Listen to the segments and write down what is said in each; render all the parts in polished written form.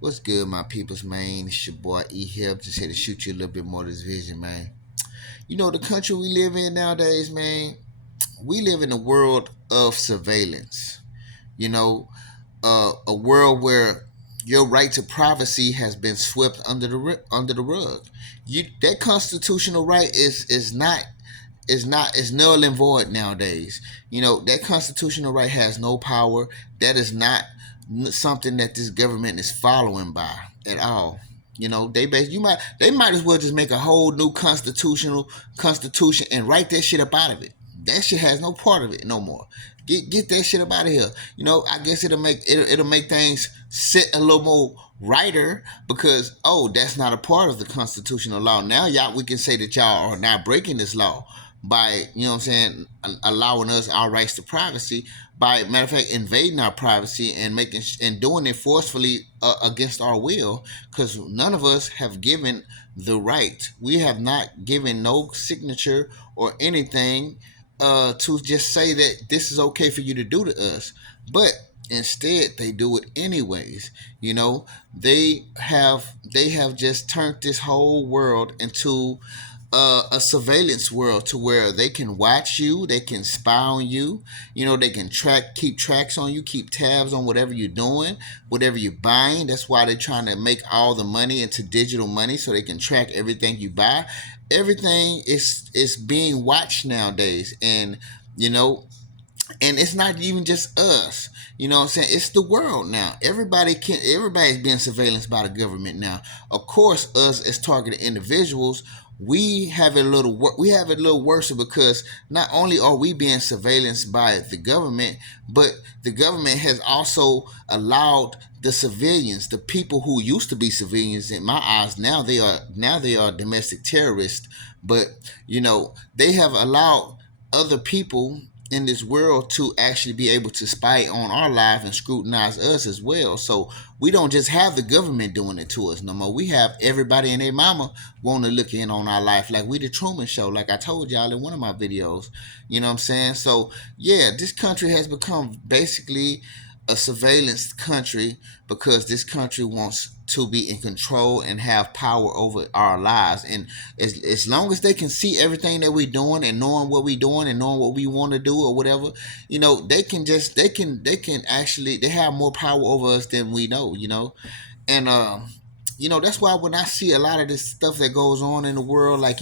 What's good, my peoples, man? It's your boy E-Hip. Just here to shoot you a little bit more of this vision, man. You know, the country we live in nowadays, man, we live in a world of surveillance. You know, a world where your right to privacy has been swept under the rug. That constitutional right is null and void nowadays. You know, that constitutional right has no power. That is not something that this government is following by at all. You know, they might as well just make a whole new constitution and write that shit up out of it. That shit has no part of it no more. Get that shit up out of here. You know, I guess it'll make things sit a little more righter because that's not a part of the constitutional law. Now y'all we can say that y'all are not breaking this law by what I'm saying, allowing us our rights to privacy, by matter of fact invading our privacy and making and doing it forcefully against our will, because none of us have given the right. We have not given no signature or anything to just say that this is okay for you to do to us, but instead they do it anyways. You know, they have just turned this whole world into a surveillance world to where they can watch you, they can spy on you, they can keep tracks on you, keep tabs on whatever you're doing, whatever you're buying. That's why they're trying to make all the money into digital money so they can track everything you buy. Everything is being watched nowadays, and you know, and it's not even just us. You know what I'm saying? It's the world now. Everybody's being surveillanced by the government now. Of course, us as targeted individuals, we have it a little worse because not only are we being surveillanced by the government, but the government has also allowed the civilians, the people who used to be civilians in my eyes, now they are domestic terrorists. But they have allowed other people in this world to actually be able to spy on our life and scrutinize us as well. So we don't just have the government doing it to us no more. We have everybody and their mama want to look in on our life, like we the Truman Show, like I told y'all in one of my videos. You know what I'm saying? So yeah, this country has become basically a surveillance country because this country wants to be in control and have power over our lives. And as long as they can see everything that we're doing and knowing what we're doing and knowing what we want to do or whatever, they can actually they have more power over us than we know. And that's why when I see a lot of this stuff that goes on in the world, like,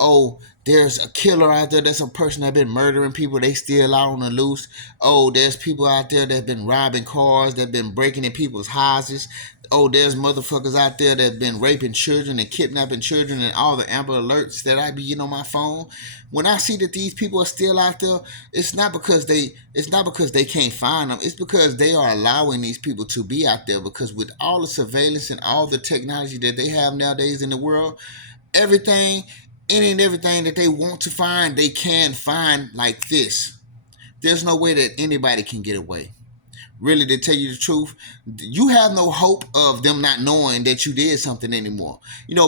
oh, there's a killer out there, there's a person that been murdering people, they still out on the loose. Oh, there's people out there that been robbing cars, that been breaking in people's houses. Oh, there's motherfuckers out there that been raping children and kidnapping children, and all the Amber Alerts that I be getting on my phone. When I see that these people are still out there, it's not because they can't find them. It's because they are allowing these people to be out there. Because with all the surveillance and all the technology that they have nowadays in the world, everything, any and everything that they want to find, they can find like this. There's no way that anybody can get away. Really, to tell you the truth, you have no hope of them not knowing that you did something anymore.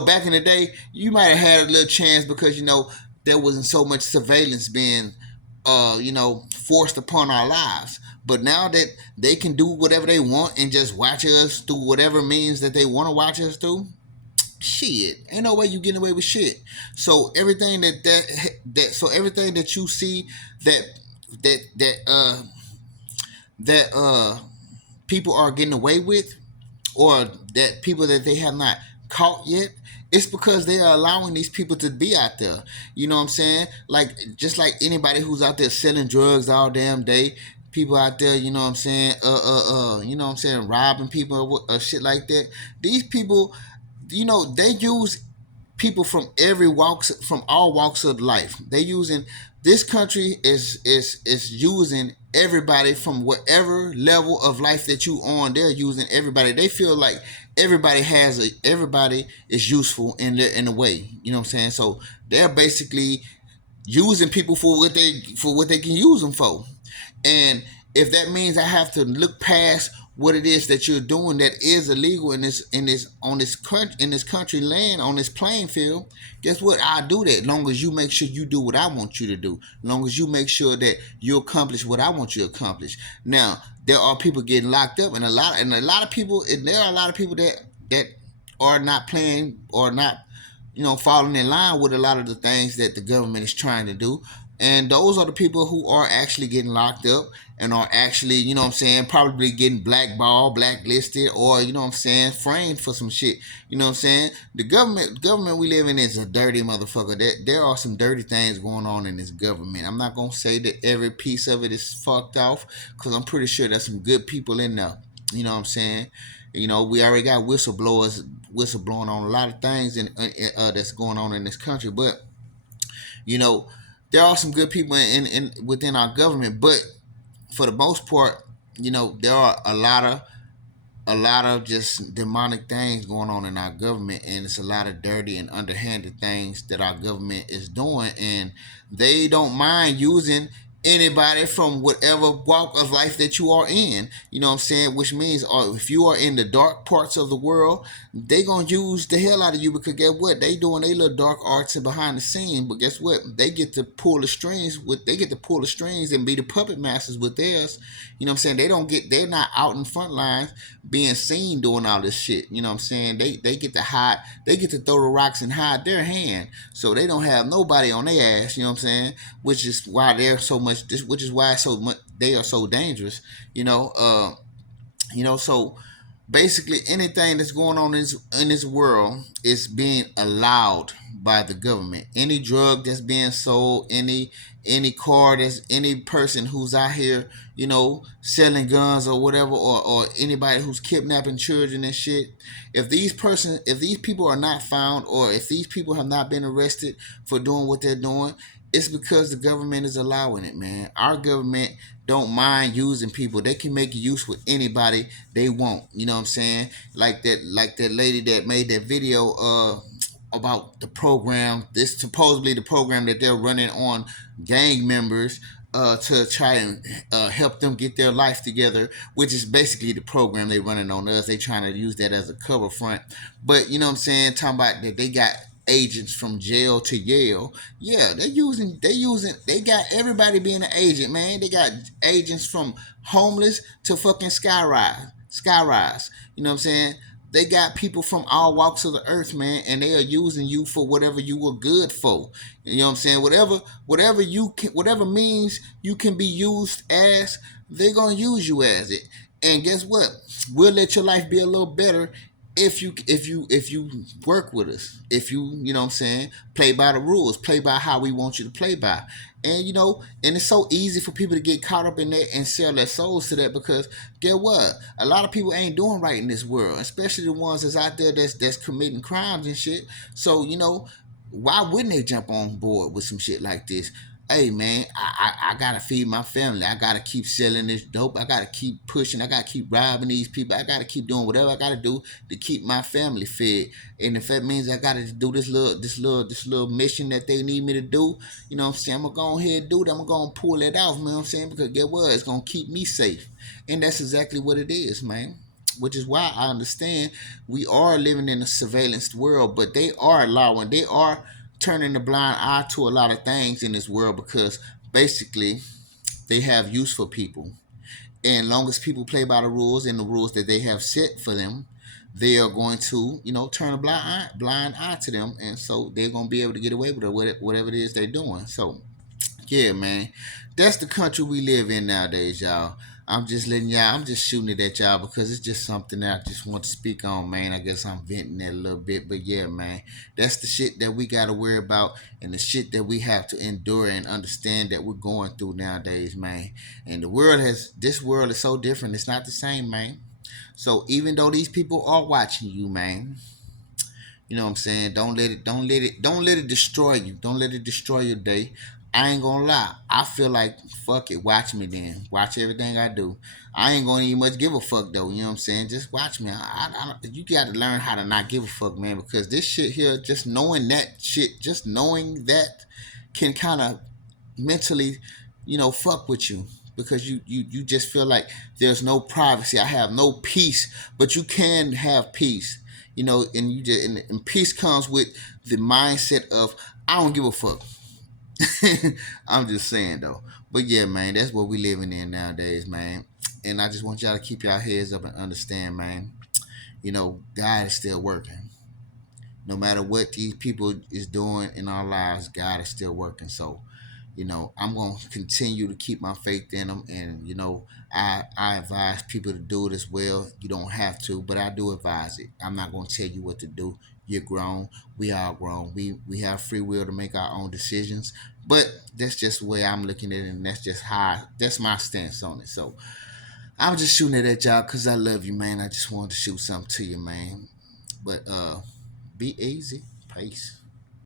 Back in the day, you might have had a little chance because there wasn't so much surveillance being forced upon our lives. But now that they can do whatever they want and just watch us through whatever means that they want to watch us through, shit, ain't no way you getting away with shit. So everything everything that you see that that that uh that people are getting away with, or that people that they have not caught yet, it's because they are allowing these people to be out there. You know what I'm saying? Like, just like anybody who's out there selling drugs all damn day, people out there, you know what I'm saying, robbing people or shit like that. These people, they use people from all walks of life. They using This country is using everybody from whatever level of life that you on. They're using everybody. They feel like everybody is useful in a way. You know what I'm saying? So they're basically using people for what they can use them for. And if that means I have to look past what it is that you're doing that is illegal in this country land, on this playing field, guess what? I'll do that, long as you make sure you do what I want you to do, long as you make sure that you accomplish what I want you to accomplish. Now, there are people getting locked up, and a lot of people, and there are a lot of people that are not playing, or not, falling in line with a lot of the things that the government is trying to do. And those are the people who are actually getting locked up, and are actually, probably getting blackballed, blacklisted, or, framed for some shit. The government we live in is a dirty motherfucker. There are some dirty things going on in this government. I'm not gonna say that every piece of it is fucked off, because I'm pretty sure there's some good people in there. You know what I'm saying? We already got whistleblowing on a lot of things that's going on in this country. But you know, there are some good people in within our government. But for the most part, there are a lot of just demonic things going on in our government, and it's a lot of dirty and underhanded things that our government is doing, and they don't mind using anybody from whatever walk of life that you are in. You know what I'm saying? Which means, if you are in the dark parts of the world, they gonna use the hell out of you, because guess what? They doing their little dark arts and behind the scene, but guess what? They get to pull the strings and be the puppet masters with theirs. You know what I'm saying? They're not out in front lines being seen doing all this shit. You know what I'm saying? They get to hide, they get to throw the rocks and hide their hand. So they don't have nobody on their ass, you know what I'm saying? Which is why so much they are so dangerous, so basically anything that's going on in this world is being allowed by the government. Any drug that's being sold, any car, that's any person who's out here, selling guns or whatever, or anybody who's kidnapping children and shit. If these people are not found, or if these people have not been arrested for doing what they're doing, it's because the government is allowing it, man. Our government don't mind using people. They can make use with anybody they want. You know what I'm saying? Like that lady that made that video about the program. This supposedly the program that they're running on gang members, to try and help them get their life together, which is basically the program they running on us. They trying to use that as a cover front. But you know what I'm saying? Talking about that they got agents from jail to Yale. Yeah, they got everybody being an agent, man. They got agents from homeless to fucking skyrise. You know what I'm saying? They got people from all walks of the earth, man, and they are using you for whatever you were good for. You know what I'm saying? Whatever means you can be used as, they're gonna use you as it. And guess what? We'll let your life be a little better if you work with us. If you know what I'm saying, play by the rules, play by how we want you to play by. And and it's so easy for people to get caught up in that and sell their souls to that, because get what? A lot of people ain't doing right in this world, especially the ones that's out there that's committing crimes and shit. So, why wouldn't they jump on board with some shit like this? Hey man, I gotta feed my family. I gotta keep selling this dope. I gotta keep pushing. I gotta keep robbing these people. I gotta keep doing whatever I gotta do to keep my family fed. And if that means I gotta do this little mission that they need me to do, you know what I'm saying? I'm gonna go ahead and do that. I'm gonna pull it off, man. You know what I'm saying? Because get what? It's gonna keep me safe. And that's exactly what it is, man. Which is why I understand we are living in a surveillance world, but they are turning a blind eye to a lot of things in this world, because basically they have use for people. And long as people play by the rules and the rules that they have set for them, they are going to, turn a blind eye to them, and so they're going to be able to get away with it, whatever it is they're doing. So yeah, man, that's the country we live in nowadays, y'all. I'm just shooting it at y'all because it's just something that I just want to speak on, man. I guess I'm venting it a little bit, but yeah, man, that's the shit that we got to worry about, and the shit that we have to endure and understand that we're going through nowadays, man. And this world is so different. It's not the same, man. So even though these people are watching you, man, you know what I'm saying? Don't let it destroy you. Don't let it destroy your day. I ain't gonna lie. I feel like fuck it. Watch me then. Watch everything I do. I ain't gonna even much give a fuck though. You know what I'm saying? Just watch me. You got to learn how to not give a fuck, man. Because this shit here, just knowing that can kind of mentally, fuck with you. because you just feel like there's no privacy. I have no peace, but you can have peace. And you just and peace comes with the mindset of I don't give a fuck. I'm just saying though. But yeah, man, that's what we living in nowadays, man. And I just want y'all to keep y'all heads up and understand, man. God is still working. No matter what these people is doing in our lives, God is still working. So, I'm going to continue to keep my faith in them. And, I advise people to do it as well. You don't have to, but I do advise it. I'm not going to tell you what to do. You're grown. We are grown. We have free will to make our own decisions. But that's just the way I'm looking at it. And that's just that's my stance on it. So I was just shooting it at y'all because I love you, man. I just wanted to shoot something to you, man. But be easy. Peace.